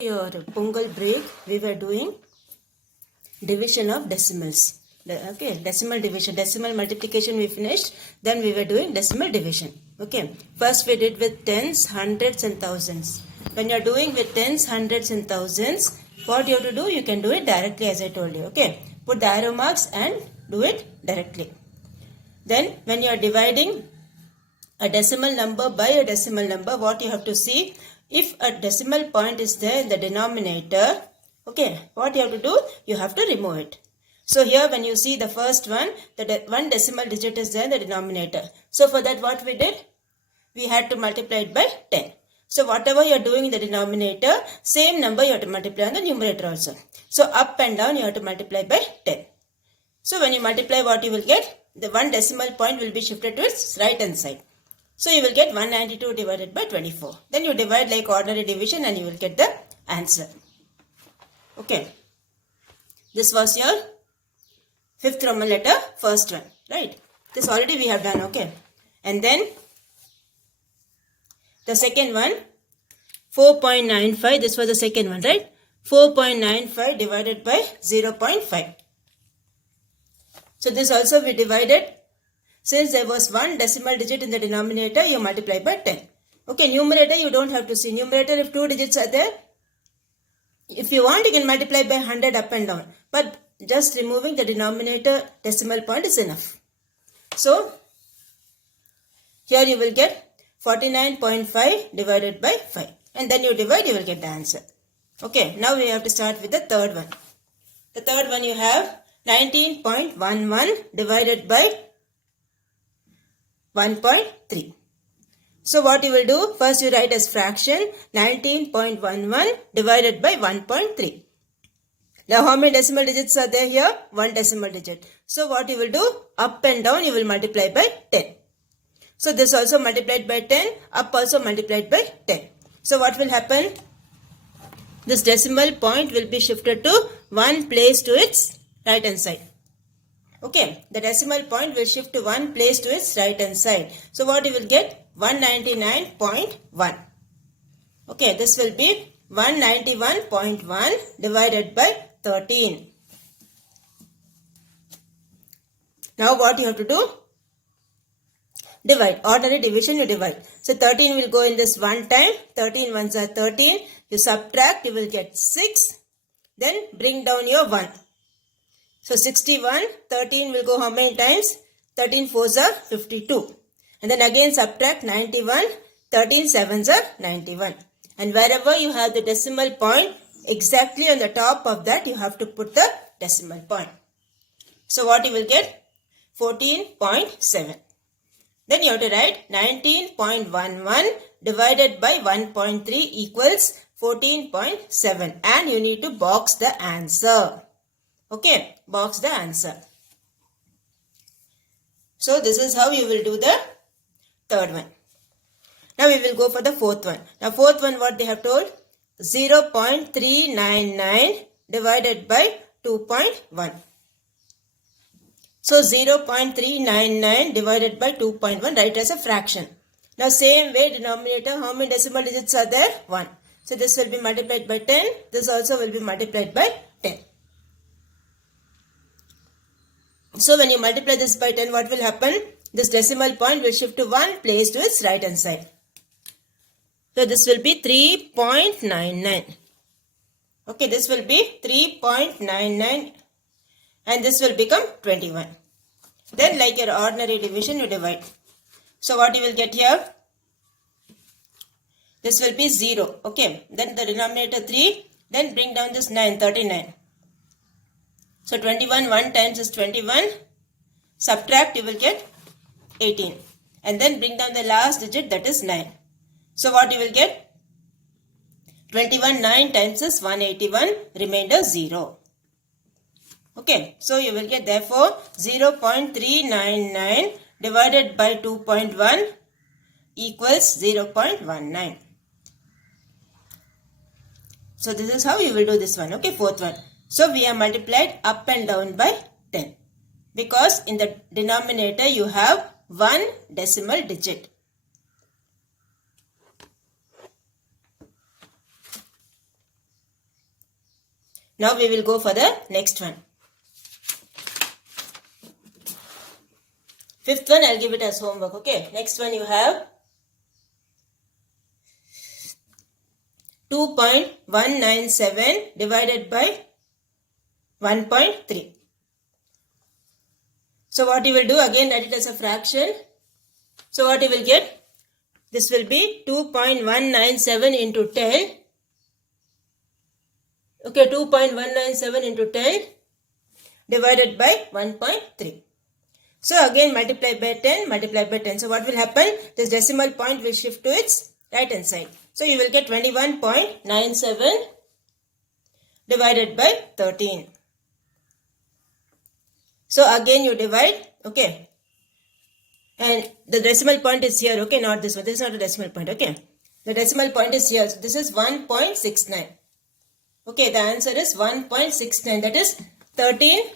Your Pongal break, we were doing division of decimals. Okay, decimal division, decimal multiplication we finished. Then we were doing decimal division. Okay, first we did with tens, hundreds and thousands. When you are doing with tens, hundreds and thousands, what you have to do? You can do it directly as I told you. Okay, put the arrow marks and do it directly. Then when you are dividing a decimal number by a decimal number, what you have to see, if a decimal point is there in the denominator, okay, what you have to do, you have to remove it. So here when you see the first one, one decimal digit is there in the denominator. So for that what we did, we had to multiply it by 10. So whatever you are doing in the denominator, same number you have to multiply on the numerator also. So up and down you have to multiply by 10. So when you multiply, what you will get, the one decimal point will be shifted to its right hand side. So you will get 192 divided by 24. Then you divide like ordinary division and you will get the answer. Okay. This was your fifth Roman letter, first one. Right. This already we have done. Okay. And then the second one, 4.95. This was the second one. Right. 4.95 divided by 0.5. So this also we divided. Since there was one decimal digit in the denominator, you multiply by 10. Okay, numerator you don't have to see. Numerator, if two digits are there, if you want, you can multiply by 100 up and down. But just removing the denominator decimal point is enough. So, here you will get 49.5 divided by 5. And then you divide, you will get the answer. Okay, now we have to start with the third one. The third one you have 19.11 divided by 1.3. So what you will do, first you write as fraction 19.11 divided by 1.3. Now how many decimal digits are there here? One decimal digit. So what you will do, up and down you will multiply by 10. So this also multiplied by 10, up also multiplied by 10. So what will happen? This decimal point will be shifted to one place to its right hand side. Okay, the decimal point will shift to one place to its right hand side. So what you will get? 199.1. Okay, this will be 191.1 divided by 13. Now what you have to do? Divide. Ordinary division you divide. So 13 will go in this one time. 13 ones are 13. You subtract, you will get 6. Then bring down your 1. So 61, 13 will go how many times? 13 4s are 52. And then again subtract 91, 13 7s are 91. And wherever you have the decimal point, exactly on the top of that you have to put the decimal point. So what you will get? 14.7. Then you have to write 19.11 divided by 1.3 equals 14.7. And you need to box the answer. Okay, box the answer. So this is how you will do the third one. Now we will go for the fourth one. Now fourth one, what they have told? 0.399 divided by 2.1. So 0.399 divided by 2.1, write as a fraction. Now same way denominator, how many decimal digits are there? 1. So this will be multiplied by 10. This also will be multiplied by 10. So when you multiply this by 10, what will happen? This decimal point will shift to one place to its right hand side. So this will be 3.99. Okay, this will be 3.99 and this will become 21. Then like your ordinary division, you divide. So what you will get here? This will be 0. Okay, then the denominator 3. Then bring down this 9, 39. So 21, 1 times is 21. Subtract, you will get 18. And then bring down the last digit, that is 9. So what you will get? 21, 9 times is 181. Remainder 0. Okay, so you will get therefore 0.399 divided by 2.1 equals 0.19. So this is how you will do this one. Okay, fourth one. So we have multiplied up and down by 10. Because in the denominator you have one decimal digit. Now we will go for the next one. Fifth one, I'll give it as homework. Okay. Next one you have 2.197 divided by 1.3. So what you will do, again write it as a fraction. So what you will get? This will be 2.197 into 10. Okay, 2.197 into 10 divided by 1.3. So again multiply by 10, multiply by 10. So what will happen? This decimal point will shift to its right hand side. So you will get 21.97 divided by 13. So again you divide, okay. And the decimal point is here, okay, not this one. This is not a decimal point, okay. The decimal point is here. So this is 1.69. Okay, the answer is 1.69. That is 13.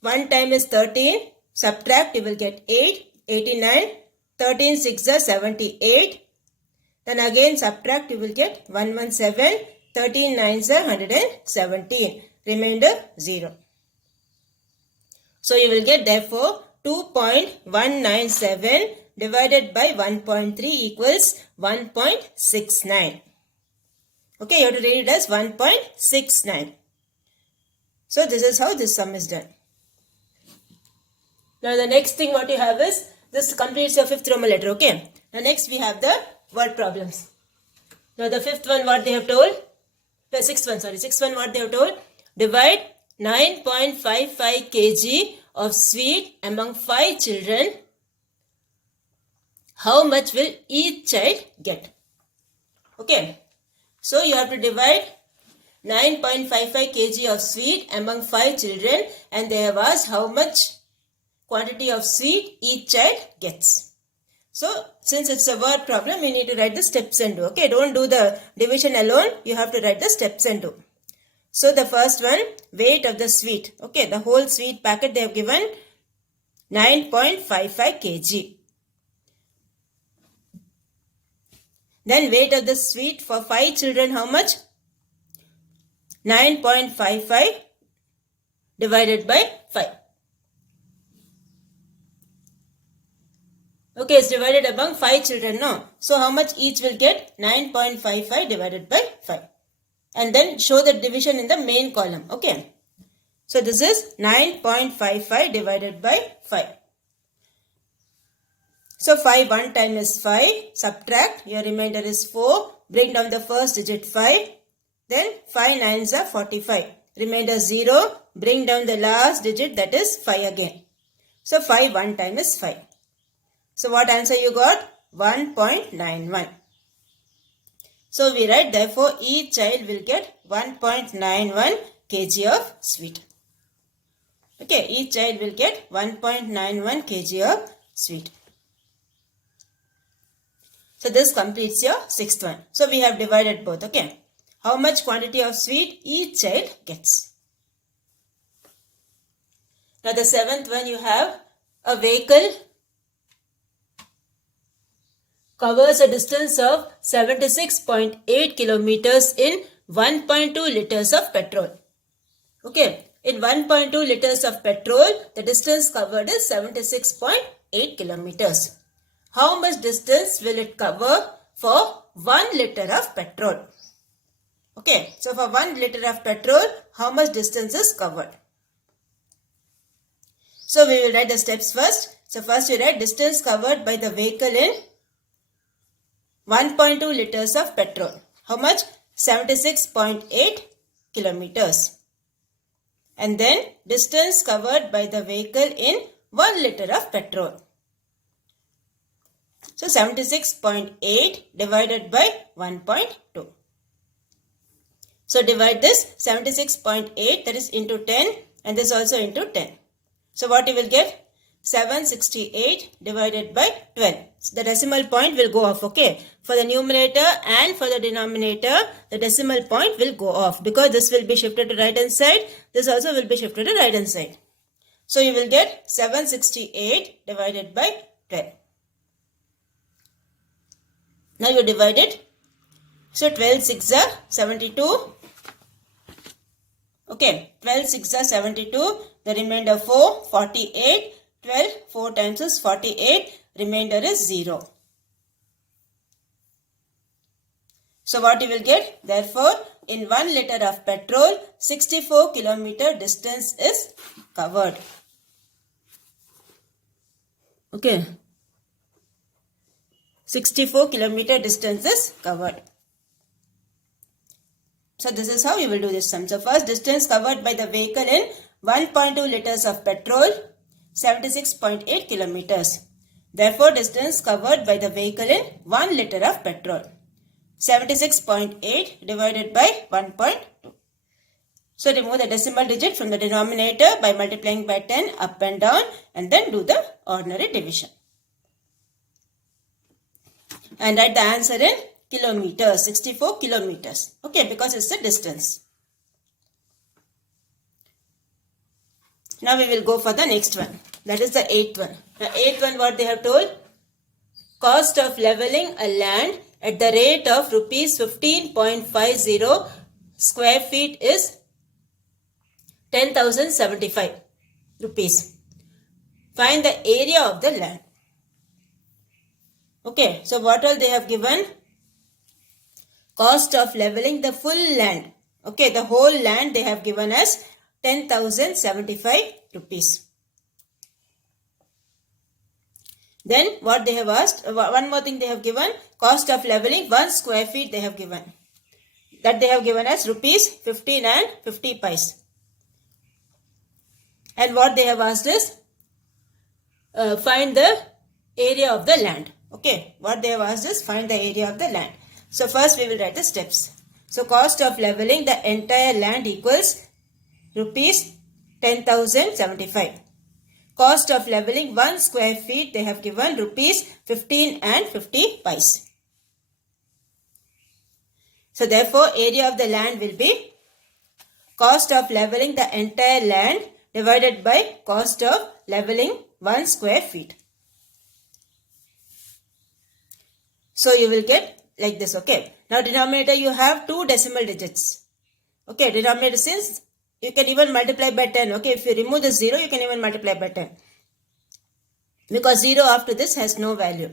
1 time is 13. Subtract, you will get 8. 89. 13 6 are 78. Then again subtract, you will get 117. 13 9s are 117. Remainder 0. So you will get therefore 2.197 divided by 1.3 equals 1.69. Okay, you have to read it as 1.69. So this is how this sum is done. Now the next thing what you have is, this completes your fifth Roman letter, okay. Now next we have the word problems. Now the fifth one what they have told, the sixth one what they have told, divide 9.55 kg of sweet among 5 children. How much will each child get? Okay. So you have to divide 9.55 kg of sweet among 5 children, and they have asked how much quantity of sweet each child gets. So since it's a word problem, you need to write the steps and do. Okay, don't do the division alone. You have to write the steps and do. So the first one, weight of the sweet. Okay, the whole sweet packet they have given 9.55 kg. Then weight of the sweet for 5 children, how much? 9.55 divided by 5. Okay, it's divided among 5 children, no? So how much each will get? 9.55 divided by 5. And then show the division in the main column, okay? So this is 9.55 divided by 5. So 5 one time is 5. Subtract, your remainder is 4. Bring down the first digit 5. Then 5 nines are 45. Remainder 0. Bring down the last digit, that is 5 again. So 5 one time is 5. So what answer you got? 1.91. So we write therefore each child will get 1.91 kg of sweet. Okay, each child will get 1.91 kg of sweet. So this completes your sixth one. So we have divided both, okay. How much quantity of sweet each child gets. Now the seventh one, you have a vehicle covers a distance of 76.8 kilometers in 1.2 liters of petrol. Okay, in 1.2 liters of petrol, the distance covered is 76.8 kilometers. How much distance will it cover for 1 liter of petrol? Okay, so for 1 liter of petrol, how much distance is covered? So we will write the steps first. So first we write distance covered by the vehicle in 1.2 liters of petrol. How much? 76.8 kilometers. And then distance covered by the vehicle in 1 liter of petrol. So 76.8 divided by 1.2. So divide this 76.8, that is into 10, and this also into 10. So what you will get? 768 divided by 12. So the decimal point will go off, okay. For the numerator and for the denominator, the decimal point will go off because this will be shifted to right hand side. This also will be shifted to right hand side. So you will get 768 divided by 12. Now you divide it. So 12 6 are 72. Okay, 12 6 are 72, the remainder 4, 48, 12, 4 times is 48, remainder is 0. So what you will get? Therefore, in 1 liter of petrol, 64 kilometer distance is covered. Okay. 64 kilometer distance is covered. So this is how you will do this sum. So first, distance covered by the vehicle in 1.2 liters of petrol, 76.8 kilometers. Therefore, distance covered by the vehicle in 1 liter of petrol, 76.8 divided by 1.2. So remove the decimal digit from the denominator by multiplying by 10 up and down, and then do the ordinary division. And write the answer in kilometers, 64 kilometers. Okay, because it's the distance. Now we will go for the next one. That is the 8th one. The 8th one, what they have told? Cost of leveling a land at the rate of rupees 15.50 square feet is 10,075 rupees. Find the area of the land. Okay, so what all they have given? Cost of leveling the full land. Okay, the whole land they have given as 10,075 rupees. Then what they have asked, one more thing they have given, cost of leveling 1 square feet they have given. That they have given as rupees 15 and 50 pice. And what they have asked is, find the area of the land. Okay, what they have asked is find the area of the land. So first we will write the steps. So cost of leveling the entire land equals rupees 10,075. Cost of leveling 1 square feet they have given rupees 15 and 50 pice. So therefore area of the land will be cost of leveling the entire land divided by cost of leveling 1 square feet. So you will get like this, okay. Now denominator you have 2 decimal digits. Okay, denominator since you can even multiply by 10. Okay, if you remove the 0, you can even multiply by 10. Because 0 after this has no value.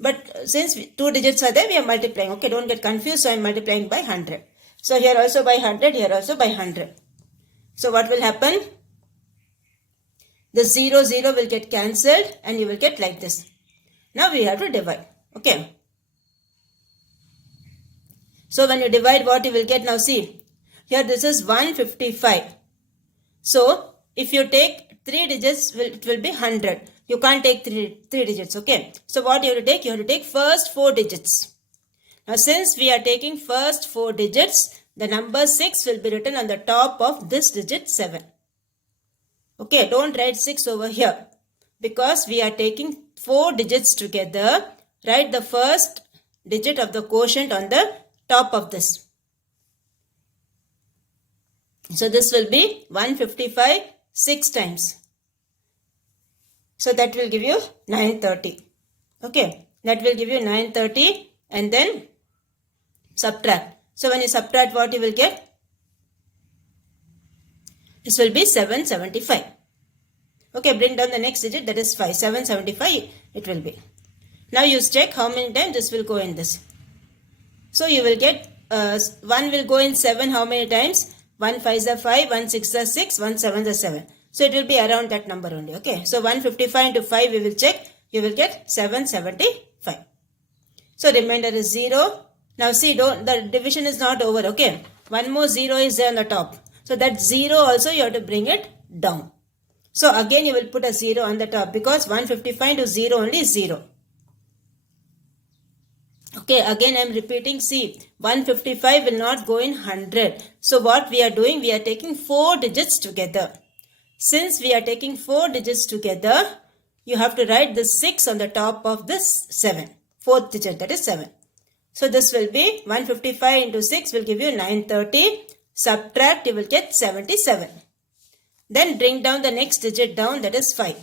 But since 2 digits are there, we are multiplying. Okay, don't get confused. So I am multiplying by 100. So here also by 100, here also by 100. So what will happen? The 0, 0 will get cancelled and you will get like this. Now we have to divide. Okay. So when you divide, what you will get now, see, here this is 155. So if you take 3 digits, it will be 100. You can't take 3 digits, okay. So what you have to take? You have to take first 4 digits. Now since we are taking first 4 digits, the number 6 will be written on the top of this digit 7. Okay, don't write 6 over here. Because we are taking 4 digits together, write the first digit of the quotient on the top of this. So this will be 155 6 times. So that will give you 930. Okay, that will give you 930 and then subtract. So when you subtract, what you will get? This will be 775. Okay, bring down the next digit, that is 5. 775 it will be. Now you check how many times this will go in this. So you will get 1 will go in 7 how many times? 1 5 is 5, 1 6 is 6, 1 7 is 7. So it will be around that number only. Okay. So 155 into 5 we will check. You will get 775. So remainder is 0. Now see, the division is not over. Okay. One more 0 is there on the top. So that 0 also you have to bring it down. So again you will put a 0 on the top because 155 into 0 only is 0. Okay, again I am repeating, see, 155 will not go in 100. So what we are doing, we are taking 4 digits together. Since we are taking 4 digits together, you have to write the 6 on the top of this 7. 4th digit, that is 7. So this will be 155 into 6 will give you 930. Subtract, you will get 77. Then bring down the next digit down, that is 5.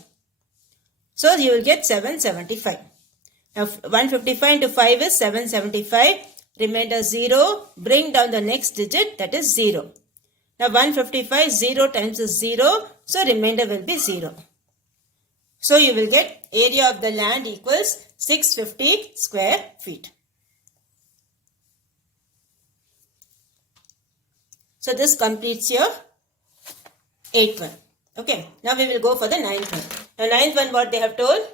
So you will get 775. Now 155 into 5 is 775. Remainder 0. Bring down the next digit, that is 0. Now 155, 0 times is 0. So remainder will be 0. So you will get area of the land equals 650 square feet. So this completes your 8th one. Okay. Now we will go for the 9th one. Now 9th one, what they have told?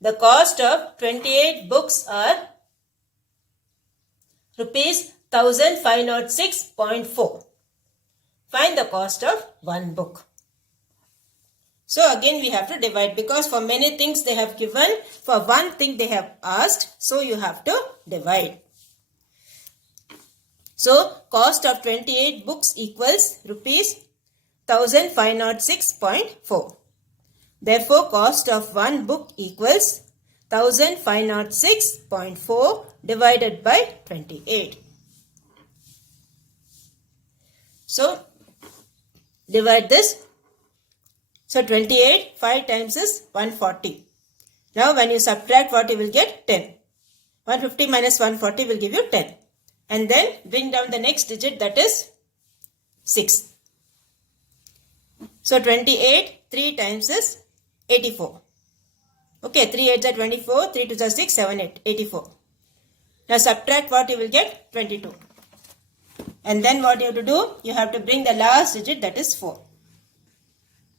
The cost of 28 books are rupees 1506.4. Find the cost of one book. So again we have to divide, because for many things they have given, for one thing they have asked, so you have to divide. So cost of 28 books equals rupees 1506.4. Therefore cost of one book equals 1506.4 divided by 28. So divide this. So 28, 5 times is 140. Now when you subtract, what you will get? 10. 150 minus 140 will give you 10. And then bring down the next digit, that is 6. So 28, 3 times is 84. Okay, 3 8s are 24, 3 2s are 6, 7 8, 84. Now subtract, what you will get? 22. And then what you have to do? You have to bring the last digit, that is 4.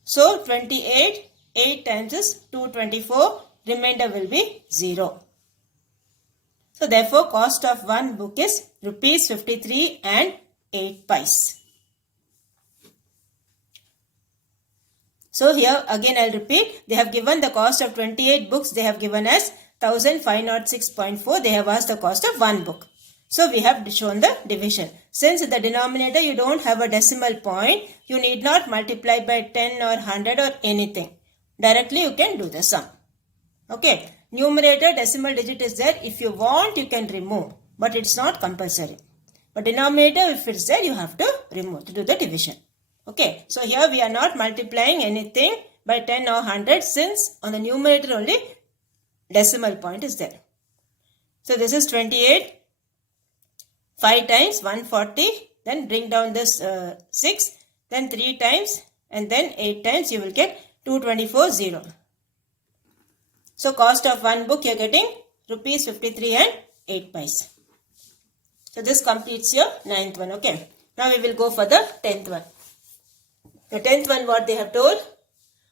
So 28, 8 times is 224, remainder will be 0. So therefore cost of one book is rupees 53 and 8 pice. So here again I will repeat, they have given the cost of 28 books, they have given as 1506.4, they have asked the cost of one book. So we have shown the division. Since in the denominator you don't have a decimal point, you need not multiply by 10 or 100 or anything. Directly you can do the sum. Okay. Numerator decimal digit is there. If you want, you can remove. But it's not compulsory. But denominator, if it's there, you have to remove to do the division. Okay. So here we are not multiplying anything by 10 or 100, since on the numerator only decimal point is there. So this is 28. 5 times 140, then bring down this 6, then 3 times, and then 8 times, you will get 224, 0. So cost of one book you are getting rupees 53 and 8 pice. So this completes your 9th one. Okay. Now we will go for the 10th one. The 10th one, what they have told?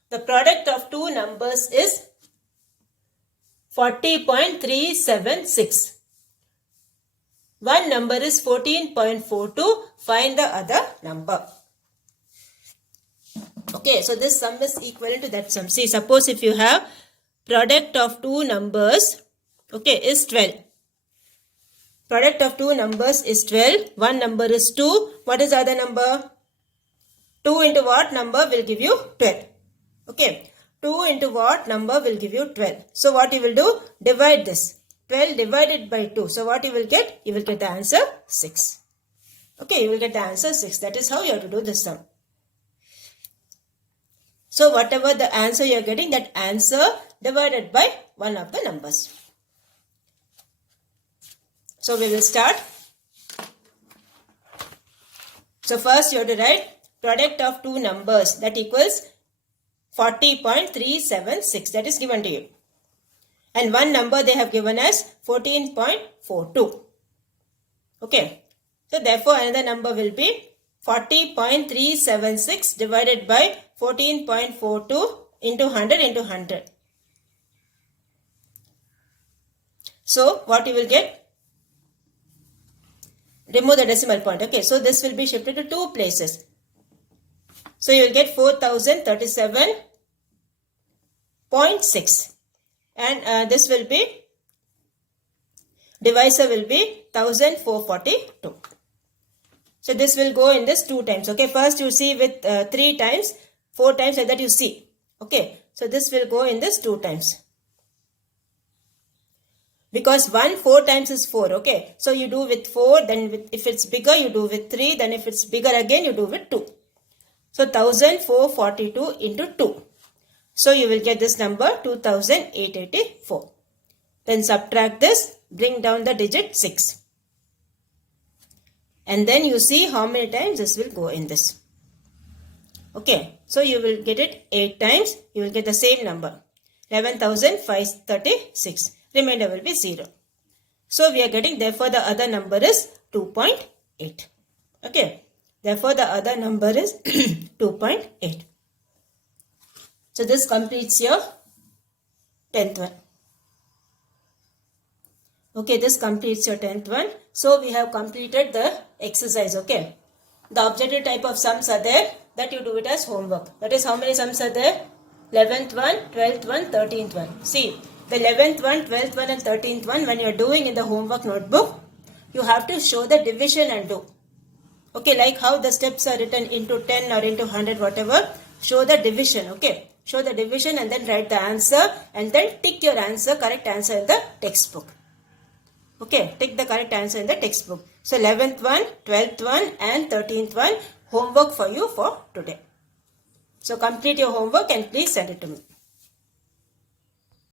The product of two numbers is 40.376. One number is 14.42. Find the other number. Okay, so this sum is equivalent to that sum. See, suppose if you have product of two numbers, okay, is 12. Product of two numbers is 12. One number is 2. What is the other number? 2 into what number will give you 12? Okay, 2 into what number will give you 12? So what you will do? Divide this. 12 divided by 2. So what you will get? You will get the answer 6. Okay, you will get the answer 6. That is how you have to do this sum. So whatever the answer you are getting, that answer divided by one of the numbers. So we will start. So first you have to write product of two numbers, that equals 40.376. That is given to you. And one number they have given as 14.42. Okay. So therefore another number will be 40.376 divided by 14.42 into 100 into 100. So what you will get? Remove the decimal point. Okay. So this will be shifted to two places. So you will get 4037.6. And this will be, divisor will be 1442. So this will go in this 2 times. Okay, first you see with 3 times, 4 times, like that you see. Okay, so this will go in this 2 times. Because 4 times is 4. Okay, so you do with 4, then if it's bigger you do with 3, then if it's bigger again you do with 2. So 1442 into 2. So you will get this number 2884. Then subtract this, bring down the digit 6. and then you see how many times this will go in this. Okay, so you will get it 8 times, you will get the same number, 11,536. Remainder will be 0. So we are getting, therefore the other number is 2.8. Okay, therefore the other number is 2.8. So this completes your 10th one. Okay, this completes your 10th one. So we have completed the exercise. Okay, the objective type of sums are there, that you do it as homework. That is, how many sums are there? 11th one, 12th one, 13th one. See, the 11th one, 12th one and 13th one, when you are doing in the homework notebook, you have to show the division and do. Okay, like how the steps are written into 10 or into 100, whatever, show the division. Okay, show the division and then write the answer, and then tick your answer, correct answer in the textbook. Okay, tick the correct answer in the textbook. So 11th one, 12th one and 13th one, homework for you for today. So complete your homework and please send it to me.